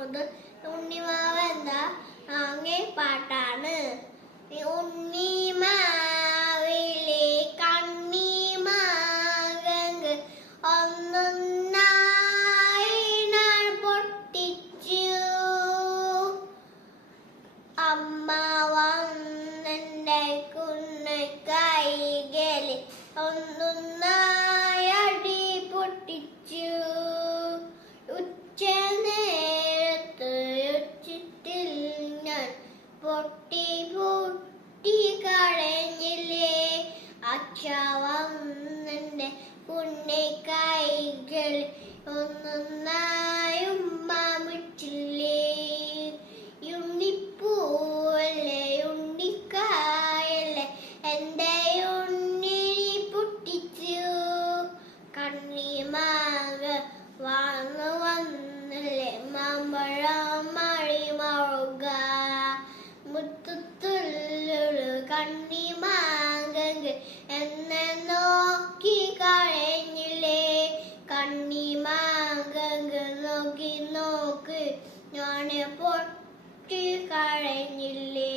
ഉണ്ണിമാവെന്ന അങ്ങേ പാട്ടാണ്. ഉണ്ണിമാവിലെ കണ്ണിമാങ്ങ ഒന്നൊന്നായി ഞാൻ പൊട്ടിച്ചു. അമ്മ വന്നെന്റെ കുഞ്ഞിക്കൈകളിൽ ഒന്നൊന്നായി അടി പൊട്ടിച്ചു. ഉച്ചനേരത്ത് ഉച്ചത്തിൽ ഞാൻ പൊട്ടി കരഞ്ഞില്ലേ. അച്ഛ വന്നെന്റെ കുഞ്ഞിക്കൈകളിൽ ഒന്നൊന്നായി ഉമ്മ മുച്ചില്ലേ. ഉണ്ണിപ്പൂവല്ലേ ഉണ്ണിക്കായല്ലേ എന്റെ ഉണ്ണി പൊട്ടിച്ചു. കണ്ണിമാങ്ങ വന്നില്ലേ മാമ്പഴം മണിമാവുക. മുറ്റത്തുള്ളൊരു കണ്ണിമാങ്ങ എന്നെ നോക്കി കരഞ്ഞില്ലേ. കണ്ണിമാങ്ങ നോക്കി നോക്ക് ഞാൻ പൊട്ടി കരഞ്ഞില്ലേ.